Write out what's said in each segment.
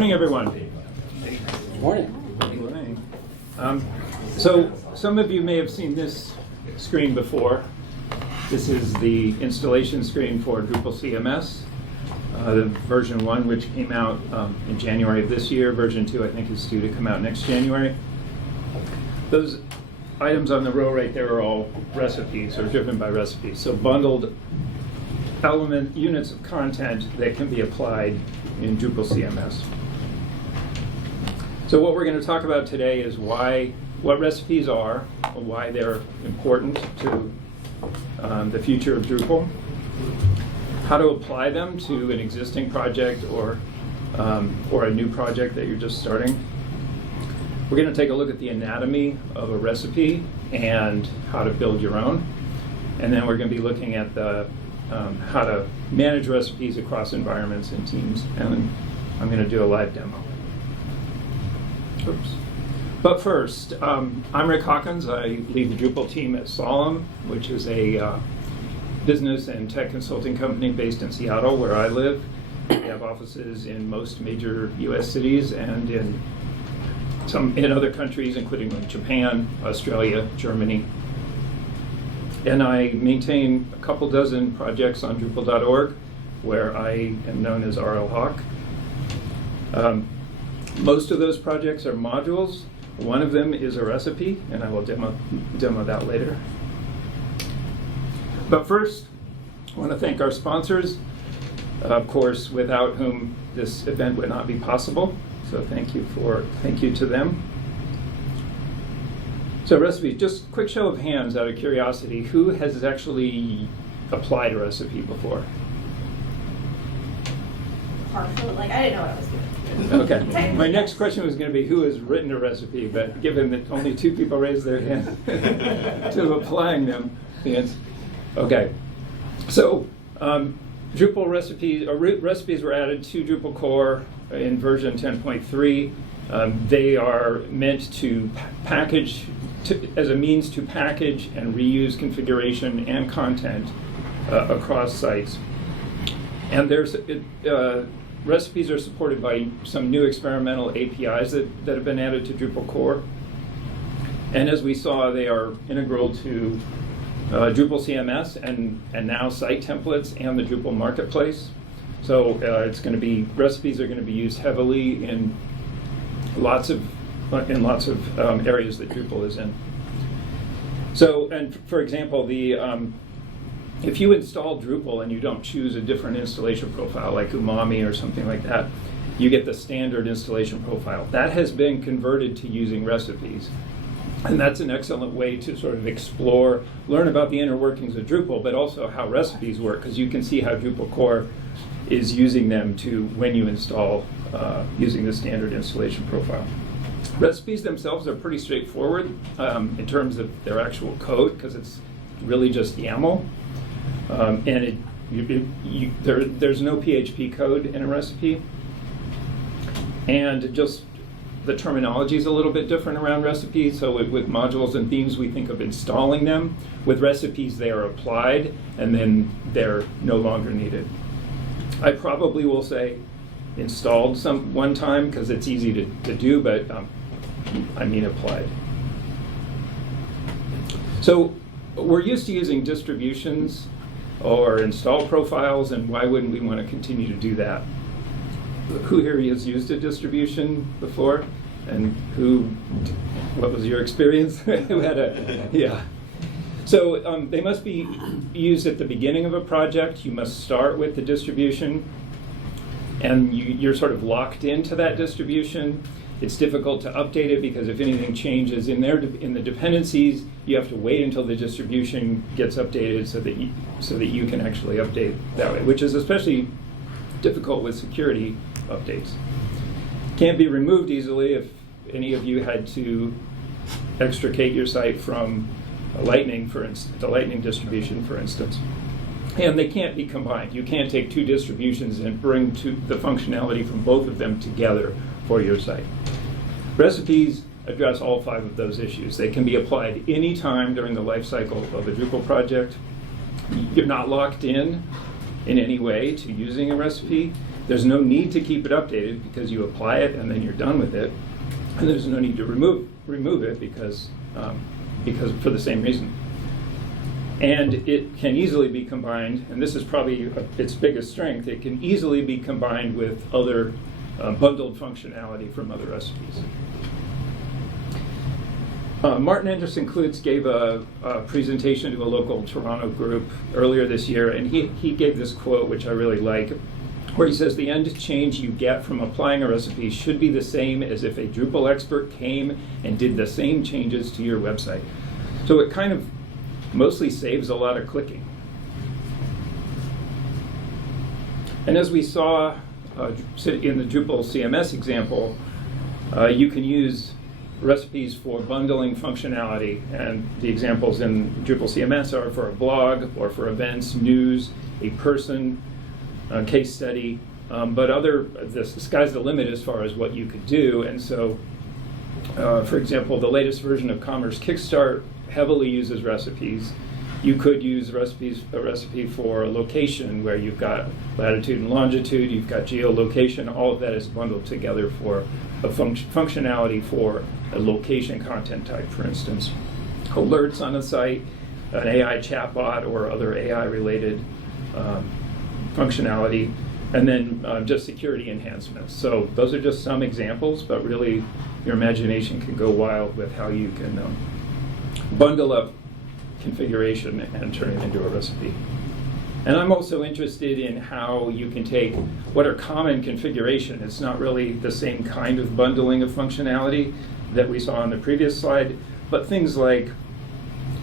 Morning, everyone. Morning. Good morning. So some of you may have seen this screen before. This is the installation screen for Drupal CMS, the version 1, which came out in January of this year. Version 2, I think, is due to come out next January. Those items on the row right there are all recipes or driven by recipes. So bundled units of content that can be applied in Drupal CMS. So what we're going to talk about today is what recipes are, why they're important to the future of Drupal, how to apply them to an existing project or a new project that you're just starting. We're going to take a look at the anatomy of a recipe and how to build your own. And then we're going to be looking at how to manage recipes across environments and teams. And I'm going to do a live demo. Oops. But first, I'm Rick Hawkins. I lead the Drupal team at Solemn, which is a business and tech consulting company based in Seattle, where I live. We have offices in most major U.S. cities and in other countries, including like Japan, Australia, Germany. And I maintain a couple dozen projects on Drupal.org, where I am known as RL Hawk. Most of those projects are modules. One of them is a recipe, and I will demo that later. But first, I want to thank our sponsors, of course, without whom this event would not be possible. So thank you to them. So recipes, just quick show of hands out of curiosity, who has actually applied a recipe before? Partial, I didn't know what I was doing. Okay. My next question was going to be who has written a recipe, but given that only 2 people raised their hand to applying them, the answer. Okay. So Drupal recipes were added to Drupal core in version 10.3. They are meant to package as a means to package and reuse configuration and content across sites. And there's recipes are supported by some new experimental APIs that have been added to Drupal core. And as we saw, they are integral to Drupal CMS and now site templates and the Drupal marketplace. So recipes are going to be used heavily in lots of areas that Drupal is in. So, and for example, if you install Drupal and you don't choose a different installation profile like Umami or something like that, you get the standard installation profile. That has been converted to using recipes. And that's an excellent way to sort of explore, learn about the inner workings of Drupal, but also how recipes work, because you can see how Drupal core is using them to when you install using the standard installation profile. Recipes themselves are pretty straightforward in terms of their actual code, because it's really just YAML. And there's no PHP code in a recipe. And just the terminology is a little bit different around recipes. So with modules and themes, we think of installing them. With recipes, they are applied, and then they're no longer needed. I probably will say installed one time, because it's easy to do, but I mean applied. So we're used to using distributions or install profiles, and why wouldn't we want to continue to do that? Who here has used a distribution before? And what was your experience? Who had yeah. So they must be used at the beginning of a project. You must start with the distribution, and you're sort of locked into that distribution. It's difficult to update it because if anything changes in the dependencies, you have to wait until the distribution gets updated so that you can actually update that way, which is especially difficult with security updates. Can't be removed easily if any of you had to extricate your site from the Lightning distribution, for instance. And they can't be combined. You can't take 2 distributions and bring the functionality from both of them together for your site. Recipes address all 5 of those issues. They can be applied any time during the life cycle of a Drupal project. You're not locked in any way to using a recipe. There's no need to keep it updated because you apply it and then you're done with it. And there's no need to remove it because for the same reason. And it can easily be combined, and this is probably its biggest strength, it can easily be combined with other bundled functionality from other recipes. Martin Anderson Klutz gave a presentation to a local Toronto group earlier this year, and he gave this quote, which I really like, where he says, "The end change you get from applying a recipe should be the same as if a Drupal expert came and did the same changes to your website." So it kind of mostly saves a lot of clicking. And as we saw in the Drupal CMS example, you can use recipes for bundling functionality, and the examples in Drupal CMS are for a blog or for events, news, a person, case study, but the sky's the limit as far as what you could do. And so, for example, the latest version of Commerce Kickstart heavily uses recipes. You could use a recipe for a location where you've got latitude and longitude, you've got geolocation, all of that is bundled together for a functionality for a location content type, for instance. Alerts on a site, an AI chatbot or other AI-related functionality, and then just security enhancements. So those are just some examples, but really your imagination can go wild with how you can bundle up configuration and turn it into a recipe. And I'm also interested in how you can take what are common configuration. It's not really the same kind of bundling of functionality that we saw on the previous slide, but things like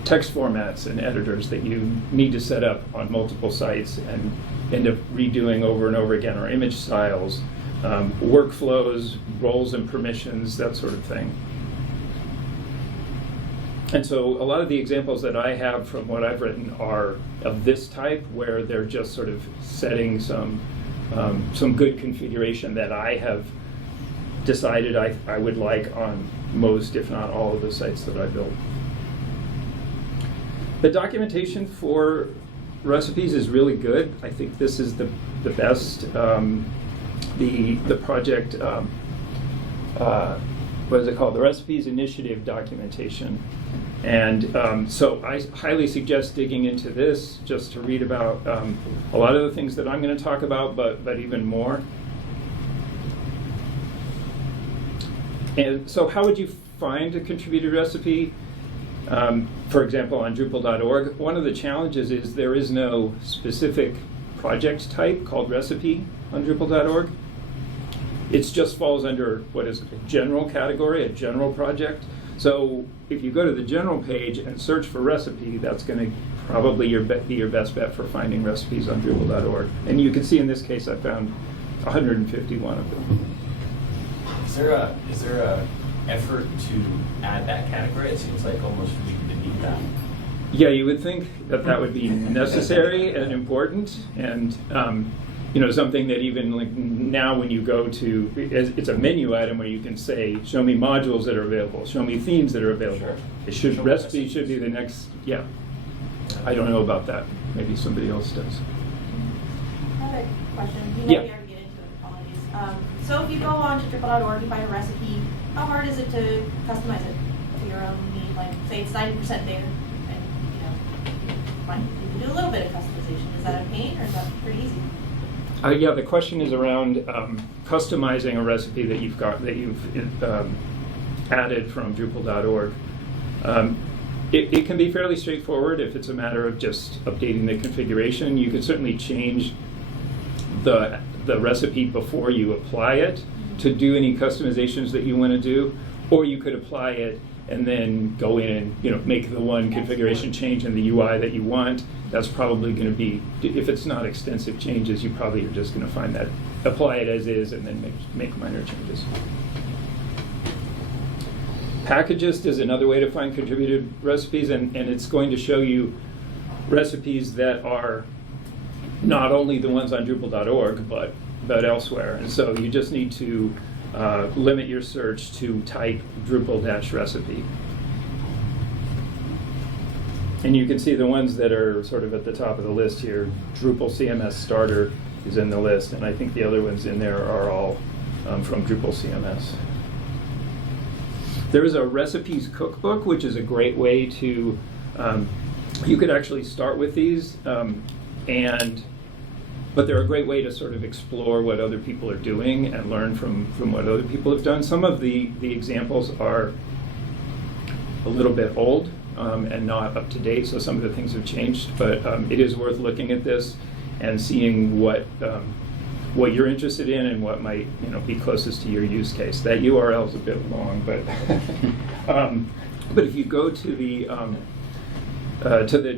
text formats and editors that you need to set up on multiple sites and end up redoing over and over again, or image styles, workflows, roles and permissions, that sort of thing. And so a lot of the examples that I have from what I've written are of this type, where they're just sort of setting some good configuration that I have decided I would like on most, if not all, of the sites that I build. The documentation for recipes is really good. I think this is the best. The project, what is it called? The Recipes Initiative documentation. And so I highly suggest digging into this just to read about a lot of the things that I'm going to talk about, but even more. And so how would you find a contributed recipe? For example, on Drupal.org, one of the challenges is there is no specific project type called recipe on Drupal.org. It just falls under what is a general category, a general project. So if you go to the general page and search for recipe, that's going to probably be your best bet for finding recipes on Drupal.org. And you can see in this case I found 151 of them. Is there a effort to add that category? It seems like almost we need that. Yeah, you would think that would be necessary and important, and something that even like now when you go to, it's a menu item where you can say, show me modules that are available, show me themes that are available. Sure. Recipe should be the next, yeah. I don't know about that. Maybe somebody else does. I have a question. You know, Yeah. we already get into it. Apologies. So if you go on to Drupal.org, you find a recipe, how hard is it to customize it to your own need? Like, say it's 90% there, and you can do a little bit of customization. Is that a pain, or is that pretty easy? Yeah, the question is around customizing a recipe that you've added from Drupal.org. It can be fairly straightforward if it's a matter of just updating the configuration. You can certainly change the recipe before you apply it to do any customizations that you want to do, or you could apply it and then go in and make the one configuration change in the UI that you want. That's probably going to be, if it's not extensive changes, you probably are just going to find that, apply it as is, and then make minor changes. Packagist is another way to find contributed recipes, and it's going to show you recipes that are not only the ones on Drupal.org, but elsewhere. And so you just need to limit your search to type Drupal-recipe. And you can see the ones that are sort of at the top of the list here. Drupal CMS Starter is in the list, and I think the other ones in there are all from Drupal CMS. There is a recipes cookbook, which is a great way to, you could actually start with these, but they're a great way to sort of explore what other people are doing and learn from what other people have done. Some of the examples are a little bit old and not up to date, so some of the things have changed, but it is worth looking at this and seeing what you're interested in and what might be closest to your use case. That URL is a bit long, but but if you go to the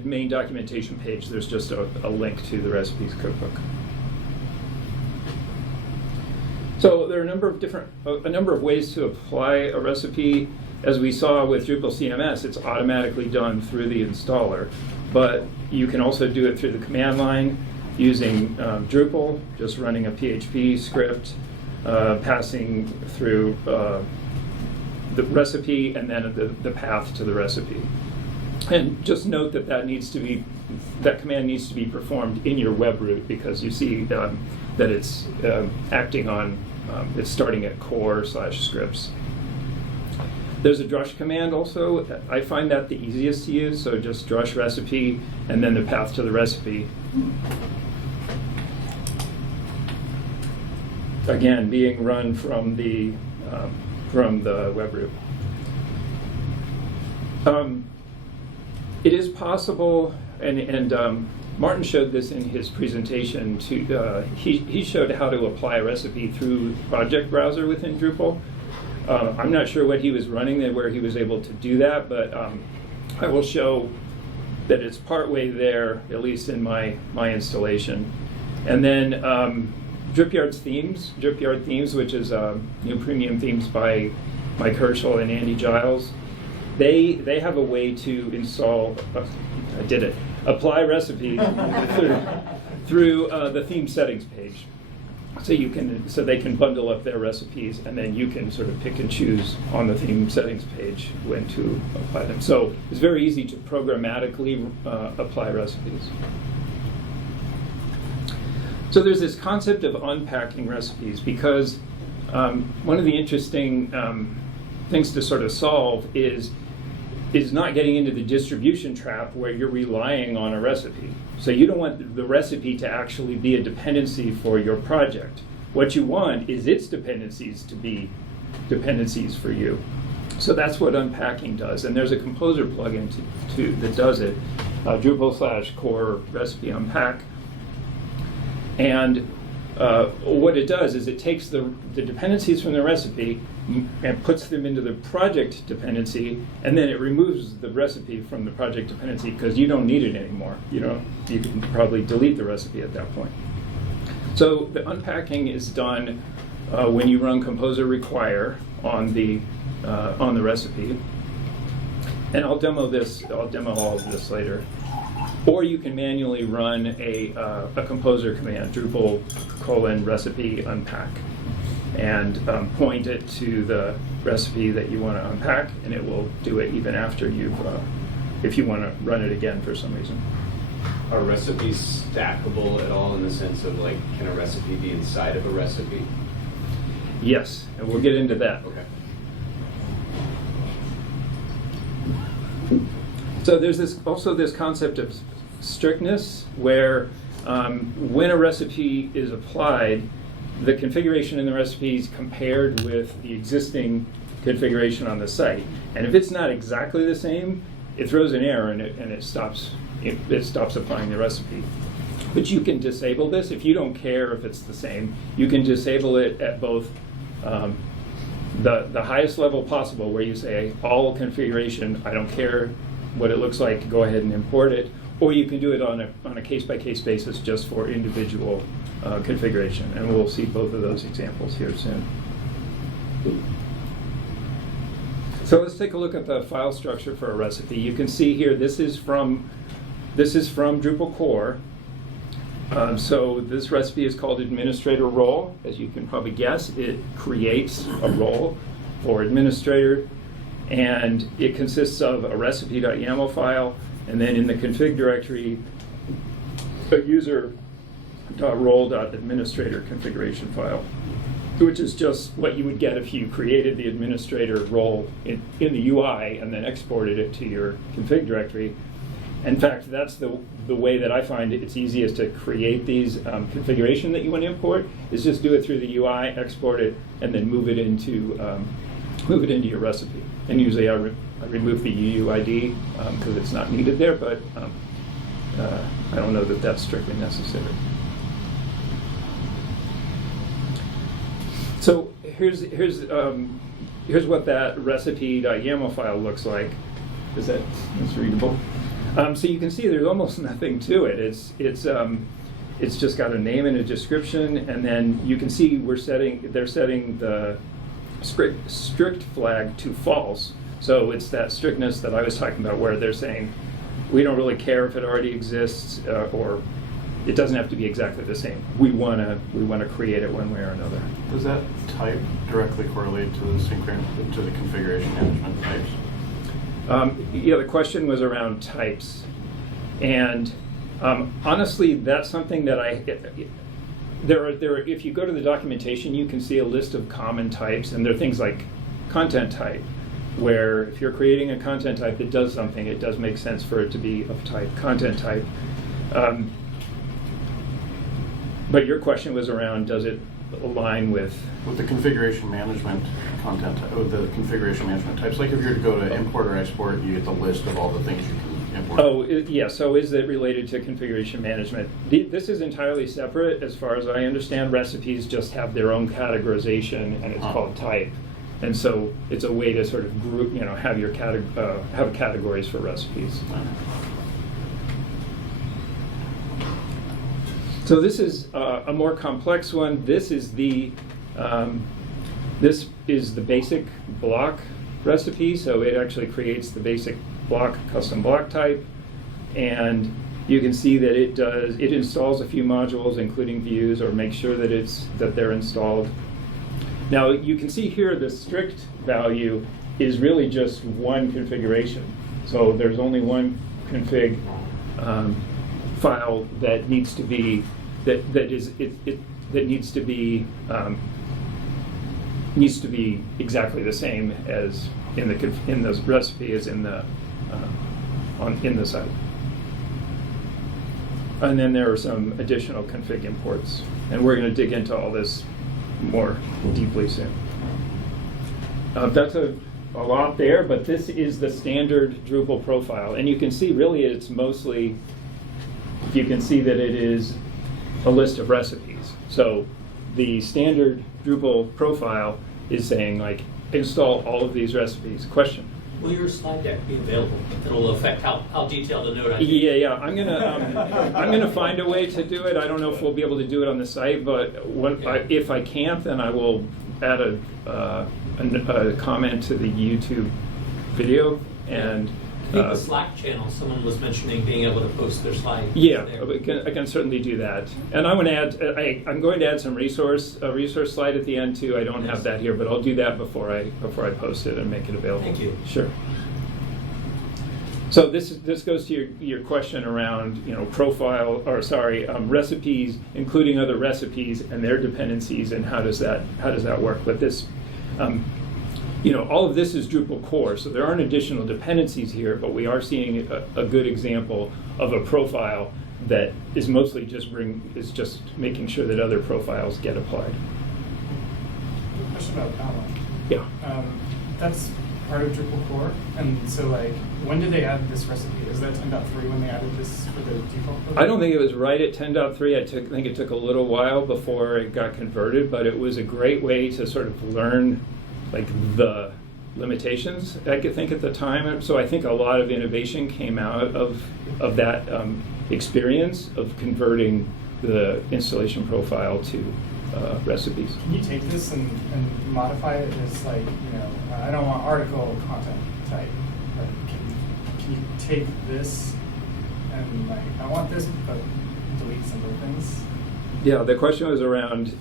main documentation page, there's just a link to the recipes cookbook. So there are a number of ways to apply a recipe. As we saw with Drupal CMS, it's automatically done through the installer, but you can also do it through the command line using Drupal, just running a PHP script, passing through the recipe and then the path to the recipe. And just note that that command needs to be performed in your web root, because you see that it's acting on, it's starting at core/scripts. There's a drush command also. I find that the easiest to use, so just drush recipe and then the path to the recipe. Again, being run from the web root. It is possible, and Martin showed this in his presentation. He showed how to apply a recipe through project browser within Drupal. I'm not sure what he was running there where he was able to do that, but I will show that it's partway there, at least in my installation. And then Dripyard Themes, which is new premium themes by Mike Herschel and Andy Giles. They have a way to install, apply recipes through the theme settings page. So they can bundle up their recipes, and then you can sort of pick and choose on the theme settings page when to apply them. So it's very easy to programmatically apply recipes. So there's this concept of unpacking recipes, because one of the interesting things to sort of solve is not getting into the distribution trap where you're relying on a recipe. So you don't want the recipe to actually be a dependency for your project. What you want is its dependencies to be dependencies for you. So that's what unpacking does. And there's a composer plugin that does it, Drupal/core recipe unpack. And what it does is it takes the dependencies from the recipe and puts them into the project dependency, and then it removes the recipe from the project dependency because you don't need it anymore. You can probably delete the recipe at that point. So the unpacking is done when you run composer require on the recipe. And I'll demo all of this later. Or you can manually run a composer command, Drupal:/recipe unpack, and point it to the recipe that you want to unpack, and it will do it even after if you want to run it again for some reason. Are recipes stackable at all, in the sense of, like, can a recipe be inside of a recipe? Yes, and we'll get into that. Okay. So there's also this concept of strictness, where when a recipe is applied, the configuration in the recipe is compared with the existing configuration on the site. And if it's not exactly the same, it throws an error and it stops applying the recipe. But you can disable this if you don't care if it's the same. You can disable it at both the highest level possible, where you say all configuration, I don't care what it looks like, go ahead and import it, or you can do it on a case-by-case basis just for individual configuration, and we'll see both of those examples here soon. So let's take a look at the file structure for a recipe. You can see here this is from Drupal core. So this recipe is called administrator role. As you can probably guess, it creates a role for administrator, and it consists of a recipe.yaml file, and then in the config directory, a user role.administrator configuration file, which is just what you would get if you created the administrator role in the UI and then exported it to your config directory. In fact, that's the way that I find it's easiest to create these configuration that you want to import, is just do it through the UI, export it, and then move it into your recipe. And usually I remove the UUID because it's not needed there, but I don't know that that's strictly necessary. So here's what that recipe.yaml file looks like. That's readable? So you can see there's almost nothing to it. It's just got a name and a description, and then you can see they're setting the strict flag to false. So it's that strictness that I was talking about, where they're saying we don't really care if it already exists, or it doesn't have to be exactly the same. We wanna create it one way or another. Does that type directly correlate to the configuration management types? Yeah, the question was around types, and honestly, that's something that if you go to the documentation, you can see a list of common types, and there are things like content type, where if you're creating a content type that does something, it does make sense for it to be of type content type. But your question was around, does it align with the configuration management content, with the configuration management types? Like if you were to go to import or export, you get the list of all the things you can import. Oh, yeah, so is it related to configuration management? This is entirely separate as far as I understand. Recipes just have their own categorization, and it's called type. And so it's a way to sort of group, have your have categories for recipes. So this is a more complex one. This is the basic block recipe. So it actually creates the basic block, custom block type, and you can see that it installs a few modules, including views, or makes sure that they're installed. Now you can see here the strict value is really just one configuration. So there's only one config file that needs to be needs to be exactly the same as in the recipe as in the site. And then there are some additional config imports, and we're going to dig into all this more deeply soon. That's a lot there, but this is the standard Drupal profile, and you can see really it's mostly, you can see that it is a list of recipes. So the standard Drupal profile is saying, like, install all of these recipes. Question? Will your slide deck be available? It'll affect how detailed a note I make. Yeah. I'm gonna find a way to do it. I don't know if we'll be able to do it on the site, but if I can't, then I will add a comment to the YouTube video. And I think the Slack channel, someone was mentioning being able to post their slides. yeah, there. I can certainly do that. And I want to add. I'm going to add some resource slide at the end too. I don't have that here, but I'll do that before I post it and make it available. Thank you. Sure. So this goes to your question around recipes, including other recipes and their dependencies, and how does that work? But this. All of this is Drupal core, so there aren't additional dependencies here, but we are seeing a good example of a profile that is mostly just making sure that other profiles get applied. Question about that one. Yeah. That's part of Drupal core, and so when did they add this recipe? Is that 10.3 when they added this for the default? I don't think it was right at 10.3. I think it took a little while before it got converted, but it was a great way to sort of learn the limitations, I could think at the time. So I think a lot of innovation came out of that experience of converting the installation profile to recipes. Can you take this and modify it as I don't want article content type, but can you take this and I want this but delete some other things? Yeah, the question was around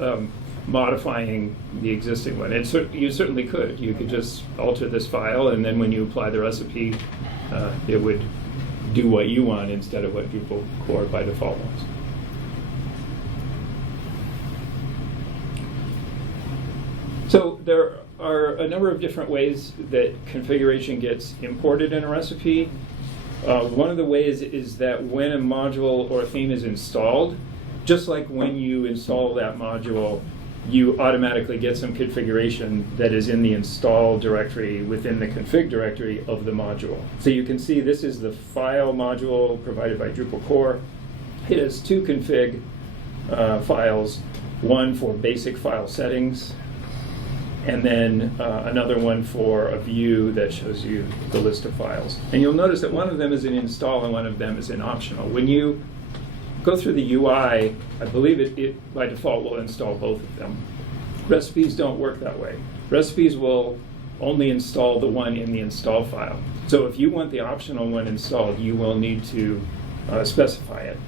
modifying the existing one. You certainly could. You could just alter this file, and then when you apply the recipe, it would do what you want instead of what Drupal core by default wants. So there are a number of different ways that configuration gets imported in a recipe. One of the ways is that when a module or theme is installed, just like when you install that module, you automatically get some configuration that is in the install directory within the config directory of the module. So you can see this is the file module provided by Drupal core. It has two config files, one for basic file settings, and then another one for a view that shows you the list of files. And you'll notice that one of them is in install and one of them is in optional. When you go through the UI, I believe it by default will install both of them. Recipes don't work that way. Recipes will only install the one in the install file. So if you want the optional one installed, you will need to specify it.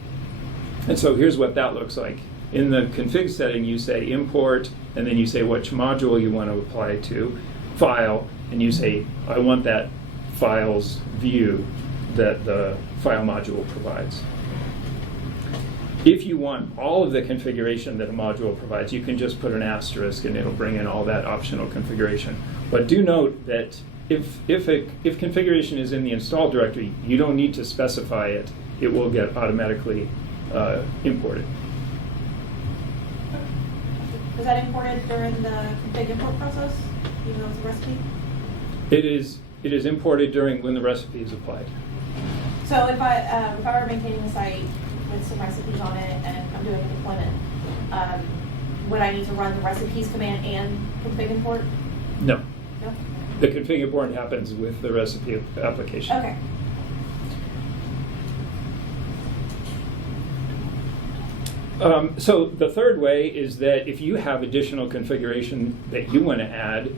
And so here's what that looks like. In the config setting, you say import, and then you say which module you want to apply to, file, and you say, I want that file's view that the file module provides. If you want all of the configuration that a module provides, you can just put an asterisk and it'll bring in all that optional configuration. But do note that if configuration is in the install directory, you don't need to specify it. It will get automatically imported. Was that imported during the config import process, even though it's a recipe? It is imported during when the recipe is applied. So if I were maintaining a site with some recipes on it and I'm doing a deployment, would I need to run the recipes command and config import? No. No? The config import happens with the recipe application. Okay. So the third way is that if you have additional configuration that you want to add,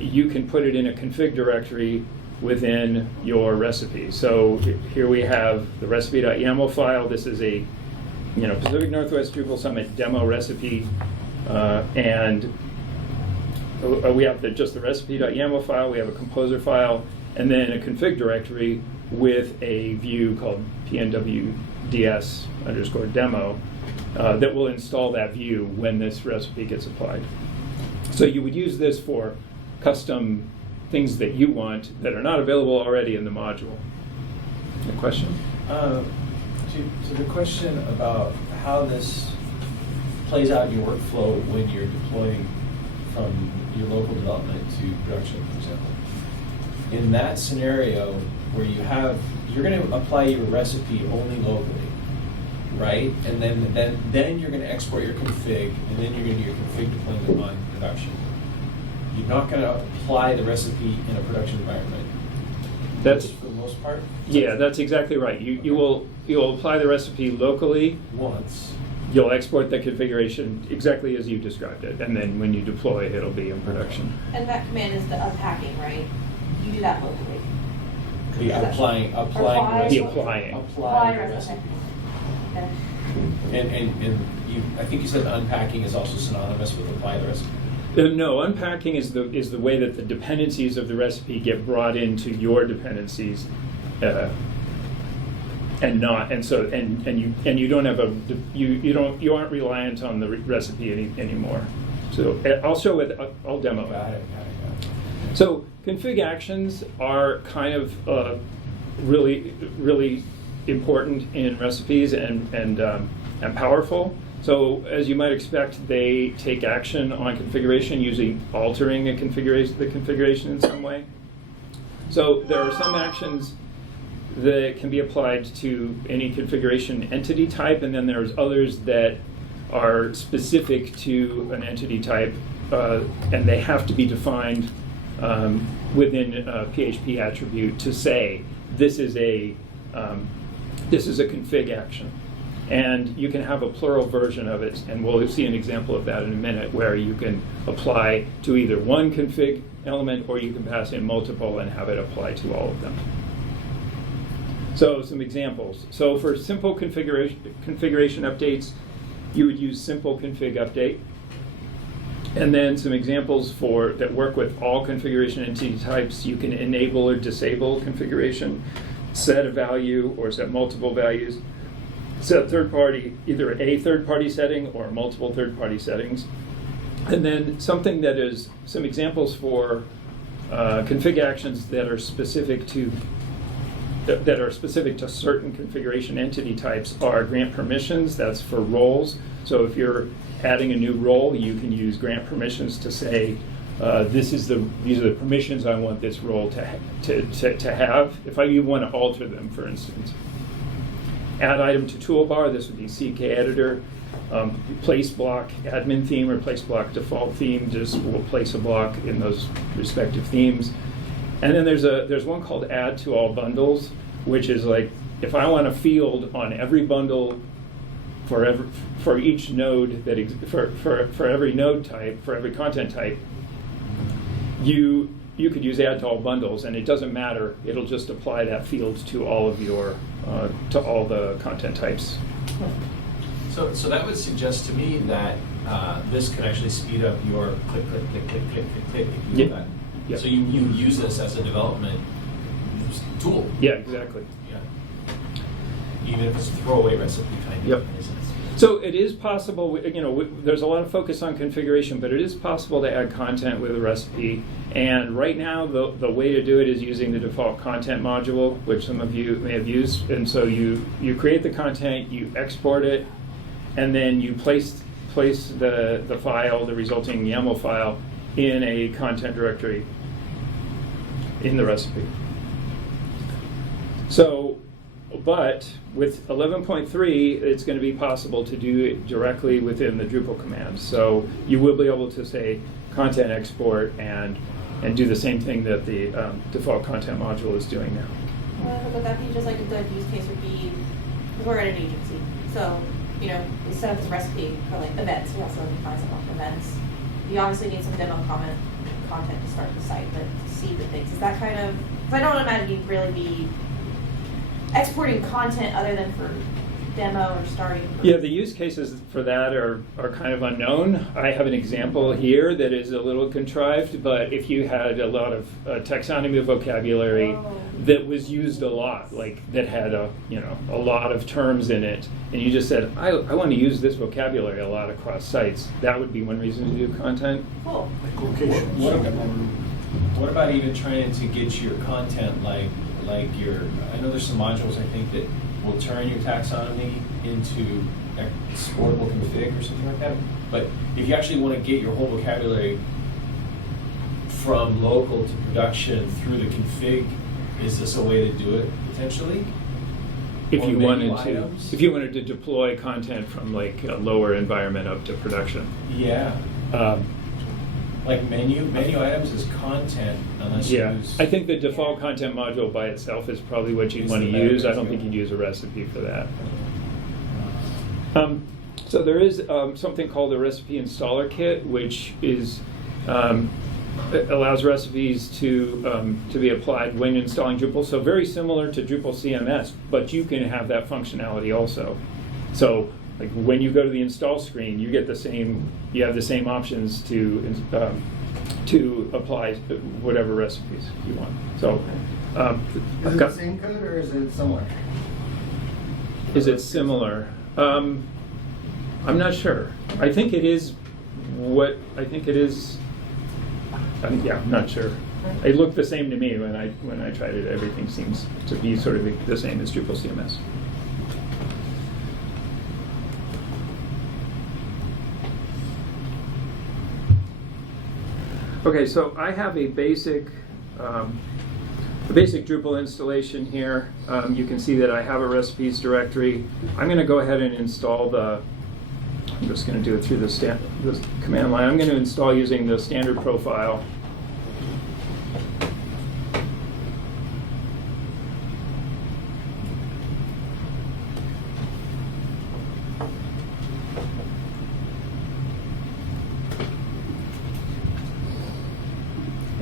you can put it in a config directory within your recipe. So here we have the recipe.yaml file. This is a Pacific Northwest Drupal Summit demo recipe, and we have just the recipe.yaml file. We have a composer file, and then a config directory with a view called pnwds_demo that will install that view when this recipe gets applied. So you would use this for custom things that you want that are not available already in the module. A question? To the question about how this plays out in your workflow when you're deploying from your local development to production, for example. In that scenario where you're going to apply your recipe only locally, right? And then you're going to export your config, and then you're going to do your config deployment on production. You're not going to apply the recipe in a production environment. That's for the most part. Yeah, that's exactly right. You will apply the recipe locally Once. You'll export the configuration exactly as you described it, and then when you deploy, it'll be in production. And that command is the unpacking, right? You do that locally. The applying The applying. applying the recipe. recipe. Okay. And I think you said unpacking is also synonymous with apply the recipe. No, unpacking is the way that the dependencies of the recipe get brought into your dependencies, and you don't have you aren't reliant on the recipe anymore. So I'll show it. I'll demo Got it. it. So config actions are kind of really important in recipes and powerful. So as you might expect, they take action on configuration, usually altering the configuration in some way. So there are some actions that can be applied to any configuration entity type, and then there's others that are specific to an entity type, and they have to be defined within a PHP attribute to say this is a config action. And you can have a plural version of it, and we'll see an example of that in a minute, where you can apply to either one config element or you can pass in multiple and have it apply to all of them. So some examples. So for simple configuration updates, you would use simple config update. And then some examples that work with all configuration entity types. You can enable or disable configuration, set a value or set multiple values, set either a third-party setting or multiple third-party settings. And then something that is some examples for config actions that are specific to certain configuration entity types are grant permissions. That's for roles. So if you're adding a new role, you can use grant permissions to say, these are the permissions I want this role to have. If you want to alter them, for instance. Add item to toolbar, this would be CK editor. Place block admin theme or place block default theme, just we'll place a block in those respective themes. And then there's one called add to all bundles, which is like, if I want a field on every bundle for each node for every node type, for every content type, you could use add to all bundles, and it doesn't matter. It'll just apply that field to all of your to all the content types. So that would suggest to me that this could actually speed up your click, click, click, click, click, click, click, if you do that. Yep. So you use this as a development tool. Yeah, exactly. Yeah. Even if it's a throwaway recipe kind of. Yep. in a sense. So it is possible, there's a lot of focus on configuration, but it is possible to add content with a recipe. And right now, the way to do it is using the default content module, which some of you may have used. And so you create the content, you export it, and then you place the file, the resulting YAML file, in a content directory in the recipe. So, but with 11.3, it's going to be possible to do it directly within the Drupal command. So you will be able to say content export and do the same thing that the default content module is doing now. Would that be just like a good use case would be, because we're at an agency, so, we set up this recipe for like events, we also define some events. You obviously need some demo content to start the site, but to see the things, is that kind of, because I don't imagine you'd really be exporting content other than for demo or starting. Yeah, the use cases for that are kind of unknown. I have an example here that is a little contrived, but if you had a lot of taxonomy vocabulary that was used a lot, like that had a lot of terms in it, and you just said, I want to use this vocabulary a lot across sites, that would be one reason to do content. Cool. What about even trying to get your content like your, I know there's some modules I think that will turn your taxonomy into exportable config or something like that. But if you actually want to get your whole vocabulary from local to production through the config, is this a way to do it potentially? If Or you menu wanted items? to deploy content from like a lower environment up to production. Yeah. Like menu items is content unless you Yeah, use. I think the default content module by itself is probably what you'd Is want to the better use. I don't recipe. think you'd use a recipe for that. So there is something called the recipe installer kit, which is it allows recipes to be applied when installing Drupal. So very similar to Drupal CMS, but you can have that functionality also. So like when you go to the install screen, you get the same. You have the same options to apply whatever recipes you want. So, Is it the same code or is it similar? Is it similar? I'm not sure. I think it is. Yeah, I'm not sure. It looked the same to me when I tried it. Everything seems to be sort of the same as Drupal CMS. Okay, so I have a basic Drupal installation here. You can see that I have a recipes directory. I'm going to go ahead and install I'm just going to do it through the command line. I'm going to install using the standard profile.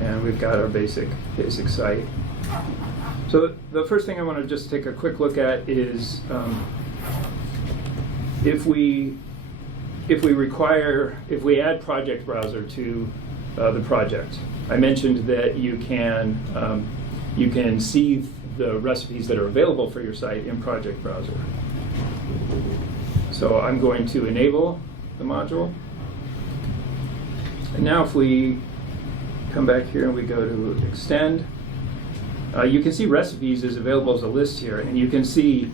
And we've got our basic site. So the first thing I want to just take a quick look at is if we add project browser to the project. I mentioned that you can see the recipes that are available for your site in project browser. So I'm going to enable the module. And now if we come back here and we go to extend, you can see recipes is available as a list here, and you can see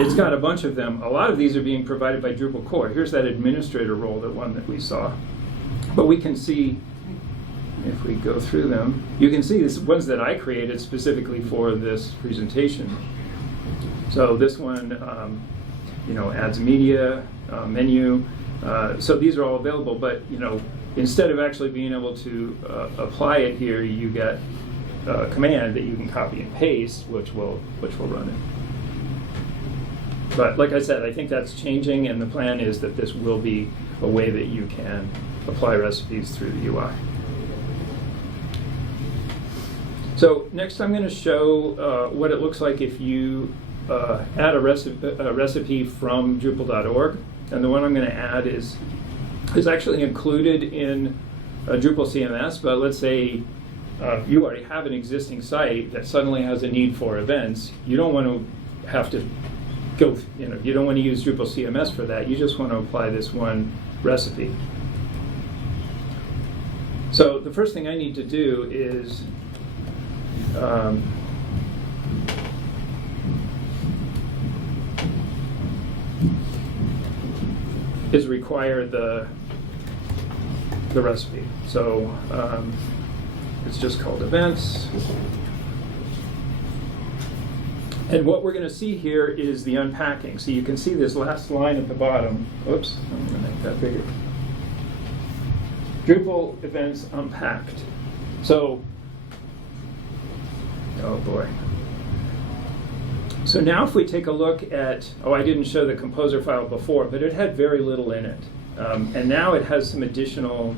it's got a bunch of them. A lot of these are being provided by Drupal core. Here's that administrator role, the one that we saw. But we can see, if we go through them, you can see these ones that I created specifically for this presentation. So this one, adds media, menu. So these are all available, but instead of actually being able to apply it here, you get a command that you can copy and paste, which will run it. But like I said, I think that's changing, and the plan is that this will be a way that you can apply recipes through the UI. So next I'm going to show what it looks like if you add a recipe from Drupal.org. And the one I'm going to add is actually included in Drupal CMS, but let's say you already have an existing site that suddenly has a need for events. You don't want to have to go, you don't want to use Drupal CMS for that. You just want to apply this one recipe. So the first thing I need to do is require the recipe. So it's just called events. And what we're going to see here is the unpacking. So you can see this last line at the bottom. Oops, I'm going to make that bigger. Drupal events unpacked. So, oh boy. So now if we take a look at, I didn't show the composer file before, but it had very little in it. And now it has some additional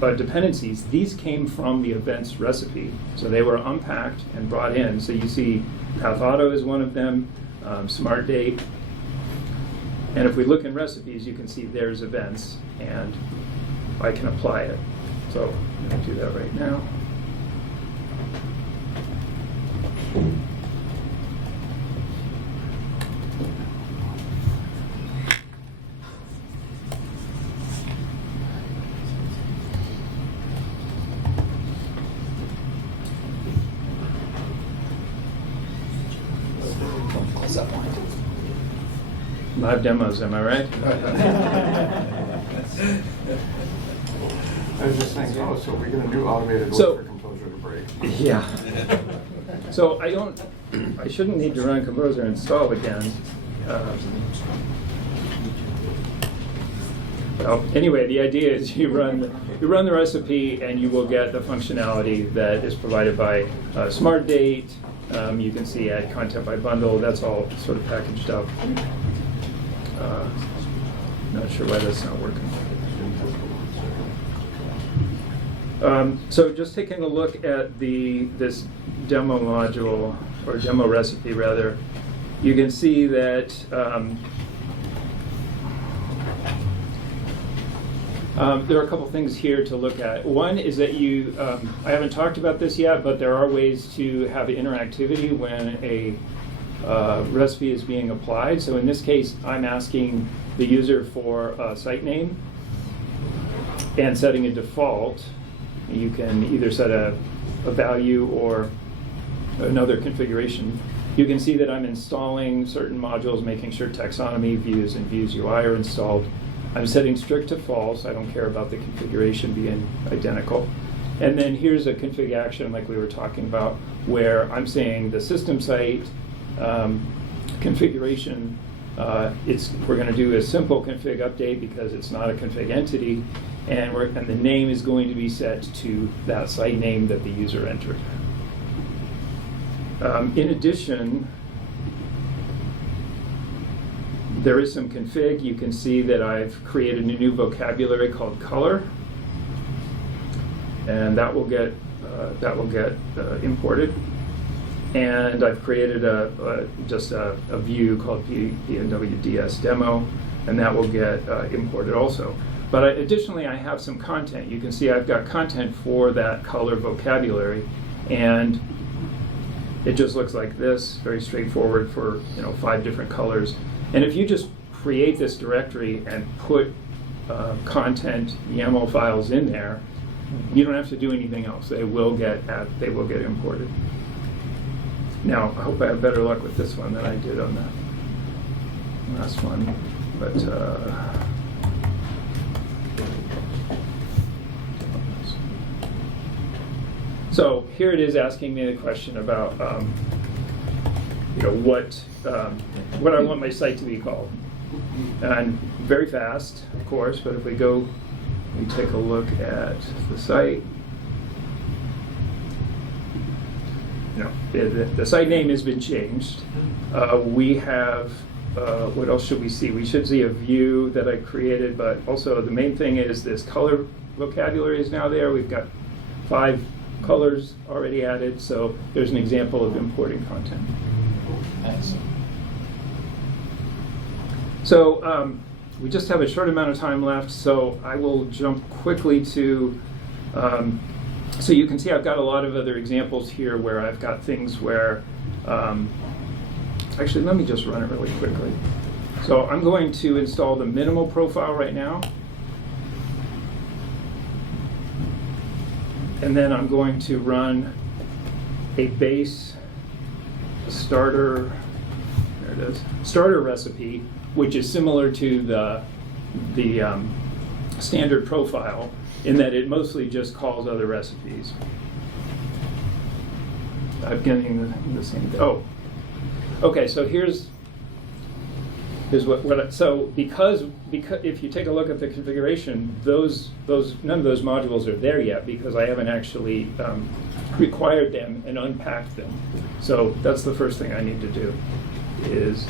dependencies. These came from the events recipe. So they were unpacked and brought in. So you see Path Auto is one of them, Smart Date. And if we look in recipes, you can see there's events, and I can apply it. So I'm going to do that right now. Live demos, am I right? I was just saying, so we get a new automated way So- for Composer to break. Yeah. So I shouldn't need to run Composer install again. Well, anyway, the idea is you run the recipe and you will get the functionality that is provided by Smart Date. You can see add content by bundle. That's all sort of packaged up. Not sure why that's not working. So just taking a look at this demo module, or demo recipe rather, you can see that there are a couple things here to look at. One is that I haven't talked about this yet, but there are ways to have interactivity when a recipe is being applied. So in this case, I'm asking the user for a site name and setting a default. You can either set a value or another configuration. You can see that I'm installing certain modules, making sure taxonomy, views, and views UI are installed. I'm setting strict to false. I don't care about the configuration being identical. And then here's a config action like we were talking about, where I'm saying the system site configuration, we're going to do a simple config update because it's not a config entity, and the name is going to be set to that site name that the user entered. In addition, there is some config. You can see that I've created a new vocabulary called color, and that will get imported. And I've created just a view called PNWDS demo, and that will get imported also. But additionally, I have some content. You can see I've got content for that color vocabulary, and it just looks like this, very straightforward for 5 different colors. And if you just create this directory and put content YAML files in there, you don't have to do anything else. They will get imported. Now, I hope I have better luck with this one than I did on the last one, but so here it is asking me the question about what I want my site to be called. And very fast, of course, but if we take a look at the site, the site name has been changed. We have, what else should we see? We should see a view that I created, but also the main thing is this color vocabulary is now there. We've got 5 colors already added, so there's an example of importing content. Thanks. So we just have a short amount of time left, so I will jump quickly to, so you can see I've got a lot of other examples here where I've got things where, actually let me just run it really quickly. So I'm going to install the minimal profile right now. And then I'm going to run a base starter, there it is, starter recipe, which is similar to the standard profile in that it mostly just calls other recipes. I'm getting the same thing. Oh, okay. So here's so because if you take a look at the configuration, those none of those modules are there yet because I haven't actually required them and unpacked them. So that's the first thing I need to do is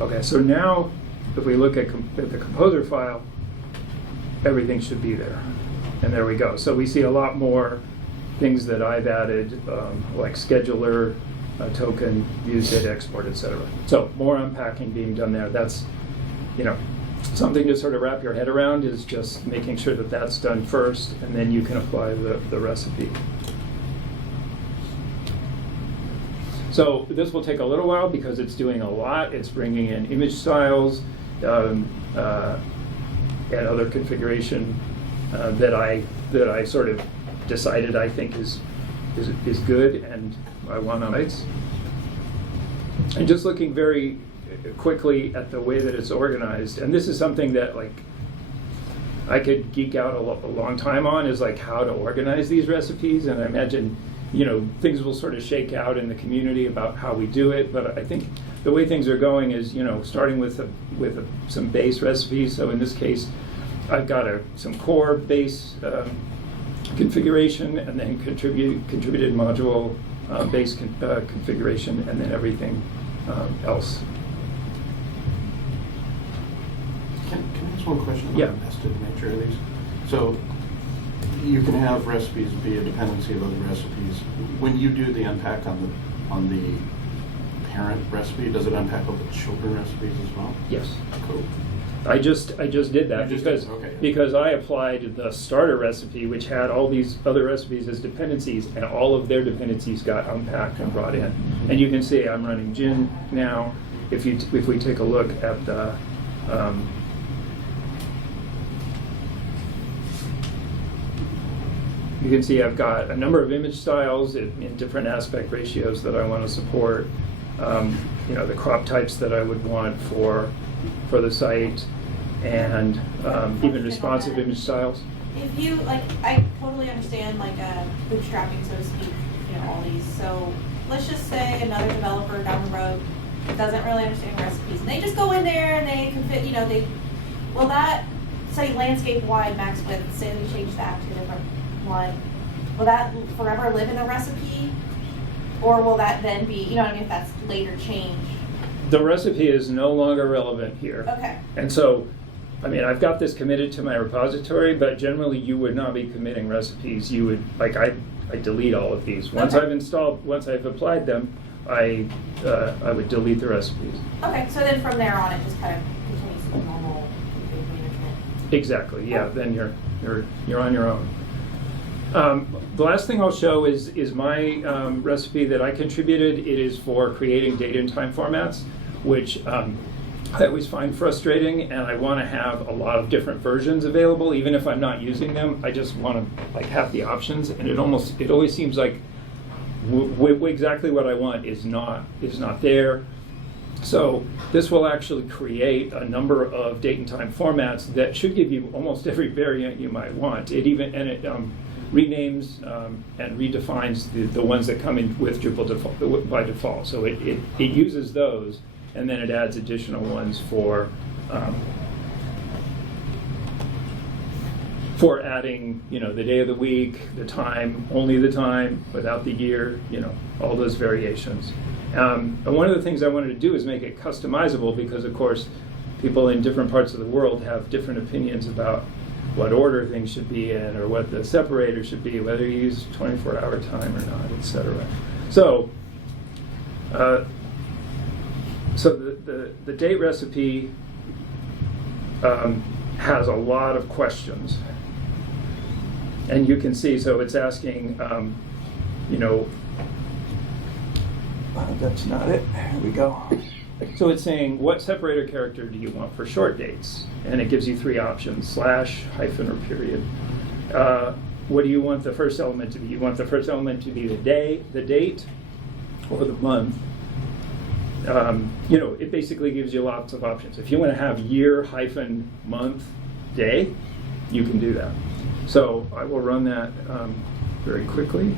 okay, so now if we look at the composer file, everything should be there. And there we go. So we see a lot more things that I've added, like scheduler, token, use data export, etc. So more unpacking being done there. That's, something to sort of wrap your head around is just making sure that that's done first, and then you can apply the recipe. So this will take a little while because it's doing a lot. It's bringing in image styles and other configuration that I sort of decided I think is good and I want on sites. And just looking very quickly at the way that it's organized, and this is something that I could geek out a long time on, is like how to organize these recipes, and I imagine things will sort of shake out in the community about how we do it, but I think the way things are going is, starting with some base recipes. So in this case, I've got some core base configuration, and then contributed module base configuration, and then everything else. Can I ask one question about Yeah. the nested nature of these? So you can have recipes be a dependency of other recipes. When you do the unpack on the parent recipe, does it unpack all the children recipes as well? Yes. Cool. I just did that You just because did, okay. because I applied the starter recipe, which had all these other recipes as dependencies, and all of their dependencies got unpacked and brought in. And you can see I'm running gin now. If we take a look at the you can see I've got a number of image styles in different aspect ratios that I want to support. The crop types that I would want for the site, and even responsive image styles. If you, I totally understand, bootstrapping, so to speak, all these. So let's just say another developer down the road doesn't really understand recipes, and they just go in there and they config, will that, say, landscape-wide max width, say we change that to a different one, will that forever live in the recipe? Or will that then be, if that's later changed? The recipe is no longer relevant here. Okay. And so I mean, I've got this committed to my repository, but generally you would not be committing recipes. You would, like, I delete all of these. Once Okay. once I've applied them, I would delete the recipes. Okay, so then from there on, it just kind of continues the normal config management. Exactly, yeah, then you're on your own. The last thing I'll show is my recipe that I contributed. It is for creating date and time formats, which I always find frustrating, and I want to have a lot of different versions available. Even if I'm not using them, I just want to like have the options, and it always seems like exactly what I want is not there. So this will actually create a number of date and time formats that should give you almost every variant you might want. It renames and redefines the ones that come in with Drupal by default. So it uses those, and then it adds additional ones for adding, the day of the week, the time, only the time, without the year, all those variations. And one of the things I wanted to do is make it customizable because, of course, people in different parts of the world have different opinions about what order things should be in or what the separator should be, whether you use 24-hour time or not, etc. So, the date recipe has a lot of questions. And you can see, so it's asking, that's not it. Here we go. So it's saying, what separator character do you want for short dates? And it gives you 3 options, /, hyphen, or period. What do you want the first element to be? You want the first element to be the day, the date, or the month. It basically gives you lots of options. If you want to have year, hyphen, month, day, you can do that. So I will run that very quickly.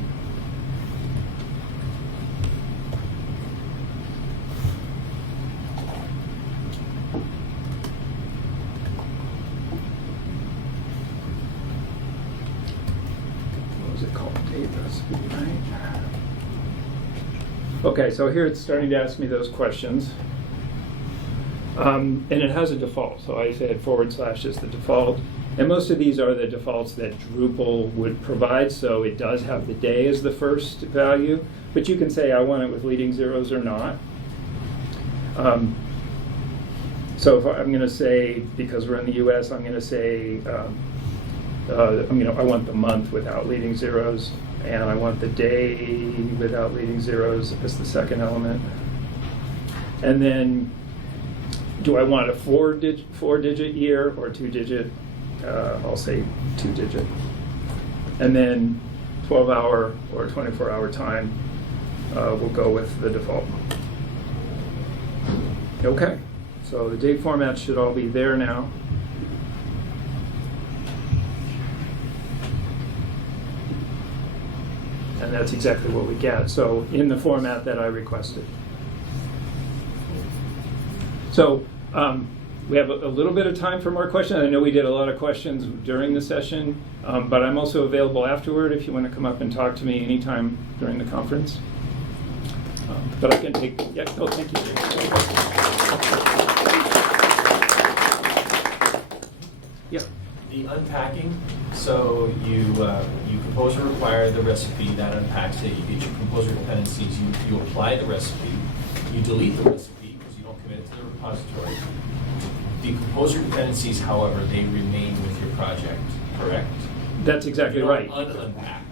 What was it called? Date recipe, right? Okay, so here it's starting to ask me those questions. And it has a default. So I said / is the default. And most of these are the defaults that Drupal would provide, so it does have the day as the first value, but you can say I want it with leading zeros or not. So if I'm going to say, because we're in the US, I'm going to say, I want the month without leading zeros, and I want the day without leading zeros as the second element. And then, do I want a 4-digit year or 2-digit? I'll say 2-digit. And then 12-hour or 24-hour time will go with the default. Okay, so the date formats should all be there now. And that's exactly what we get. So in the format that I requested. So we have a little bit of time for more questions. I know we did a lot of questions during the session, but I'm also available afterward if you want to come up and talk to me anytime during the conference. But I can take, yeah, oh, thank you. Yeah. The unpacking, so you composer require the recipe, that unpacks it, you get your composer dependencies, you apply the recipe, you delete the recipe because you don't commit it to the repository. The composer dependencies, however, they remain with your project, correct? That's exactly right. You don't unpack.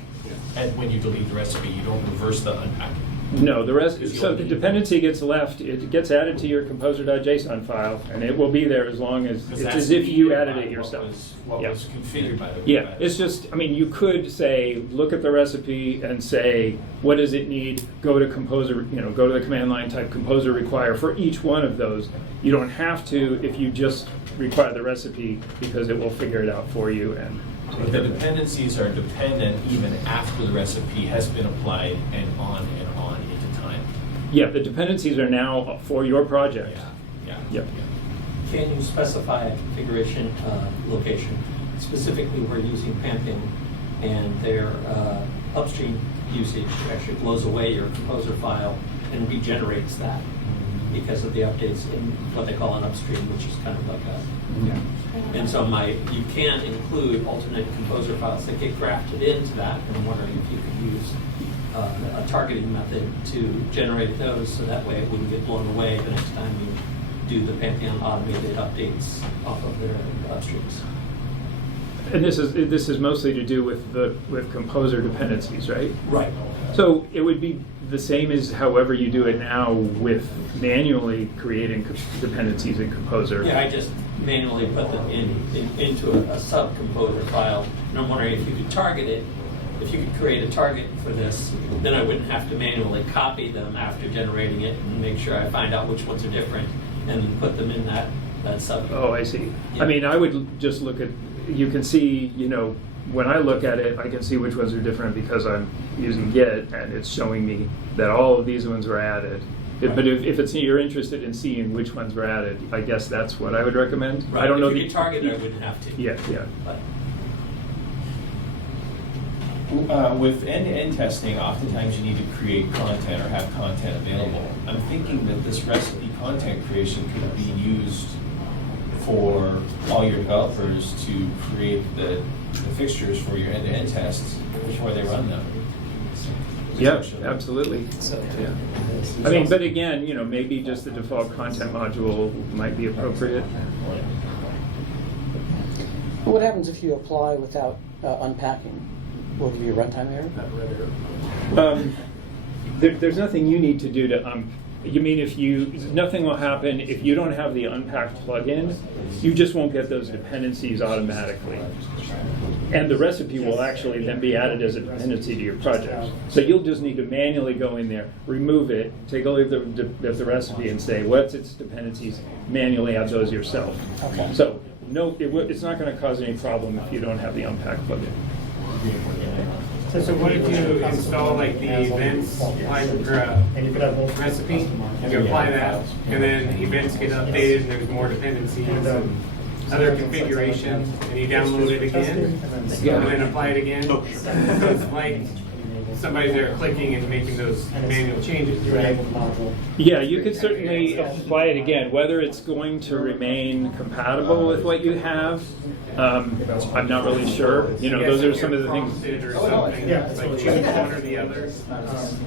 And when you delete the recipe, you don't reverse the unpacking. No, the rest, so the dependency gets left, it gets added to your composer.json file, and it will be there as long as, it's as if you added it yourself. What Yeah. was configured by the Yeah, it's just, you could say, look at the recipe and say, what does it need? Go to composer, go to the command line type composer require for each one of those. You don't have to if you just require the recipe because it will figure it out for you. And But the dependencies are dependent even after the recipe has been applied and on into time. yeah, the dependencies are now for your project. Yeah. Yep. Can you specify a configuration location? Specifically, we're using Pamping, and their upstream usage actually blows away your composer file and regenerates that. because of the updates in what they call an upstream, which is kind of like a, and so you can include alternate composer files that get grafted into that, and I'm wondering if you could use a targeting method to generate those, so that way it wouldn't get blown away the next time you do the Pantheon automated updates off of their upstreams. And this is mostly to do with composer dependencies, right? Right. So it would be the same as however you do it now with manually creating dependencies in Composer. Yeah, I just manually put them into a sub-composer file, and I'm wondering if you could target it. If you could create a target for this, then I wouldn't have to manually copy them after generating it and make sure I find out which ones are different and put them in that sub. Oh, I see. Yeah. I mean, I would just look at, you can see, when I look at it, I can see which ones are different because I'm using Git and it's showing me that all of these ones were added. But if you're interested in seeing which ones were added, I guess that's what I would recommend. Right. I don't know if you could target it, I wouldn't have to. Yeah. But With end-to-end testing, oftentimes you need to create content or have content available. I'm thinking that this recipe content creation could be used for all your developers to create the fixtures for your end-to-end tests before they run them. Yeah, absolutely. Yeah. I mean, but again, maybe just the default content module might be appropriate. What happens if you apply without unpacking? Will it give you a runtime error? There's nothing you need to do to you mean nothing will happen if you don't have the unpacked plugin, you just won't get those dependencies automatically. And the recipe will actually then be added as a dependency to your project. So you'll just need to manually go in there, remove it, take a look at the recipe and say, what's its dependencies, manually add those yourself. Okay. So no, it's not going to cause any problem if you don't have the unpacked plugin. So what if you install like the events recipe, you apply that, and then events get updated and there's more dependencies and other configuration, and you download it again, and then apply it again? So it's like somebody's there clicking and making those manual changes, right? Yeah, you could certainly apply it again. Whether it's going to remain compatible with what you have, I'm not really sure. Those are some of the things. Or something, like choose one or the other.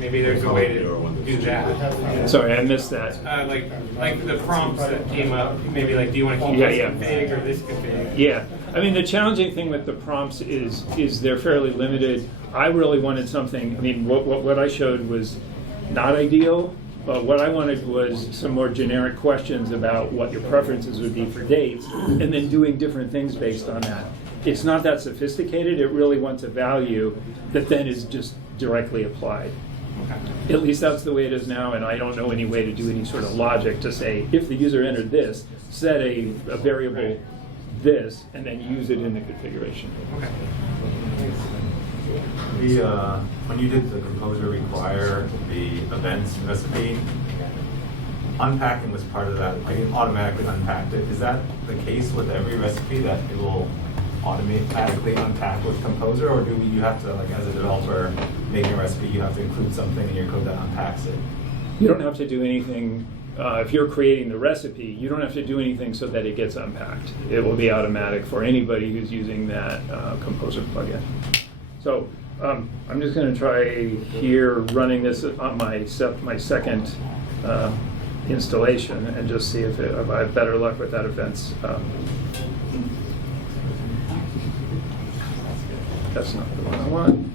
Maybe there's a way to do that. Sorry, I missed that. Like the prompts that came up, maybe like, do you want to keep this config or this config? Yeah, I mean, the challenging thing with the prompts is they're fairly limited. I really wanted something, I mean, what I showed was not ideal, but what I wanted was some more generic questions about what your preferences would be for dates, and then doing different things based on that. It's not that sophisticated. It really wants a value that then is just directly applied. At least that's the way it is now, and I don't know any way to do any sort of logic to say, if the user entered this, set a variable this, and then use it in the configuration. When you did the composer require the events recipe, unpacking was part of that. Like it automatically unpacked it. Is that the case with every recipe that it will automatically unpack with composer, or do you have to, like as a developer making a recipe, you have to include something in your code that unpacks it? You don't have to do anything. If you're creating the recipe, you don't have to do anything so that it gets unpacked. It will be automatic for anybody who's using that composer plugin. So I'm just going to try here running this on my second installation and just see if I have better luck with that events. That's not the one I want.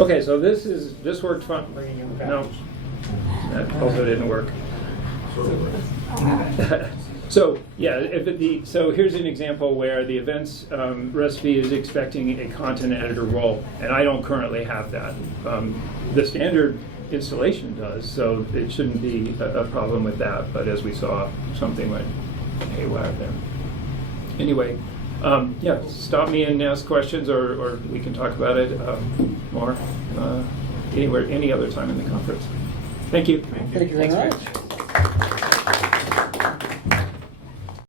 Okay, so this worked fine. No, that also didn't work. So yeah, so here's an example where the events recipe is expecting a content editor role, and I don't currently have that. The standard installation does, so it shouldn't be a problem with that. But as we saw, something went haywire there. Anyway, yeah, stop me and ask questions, or we can talk about it more any other time in the conference. Thank you. Thank you very much.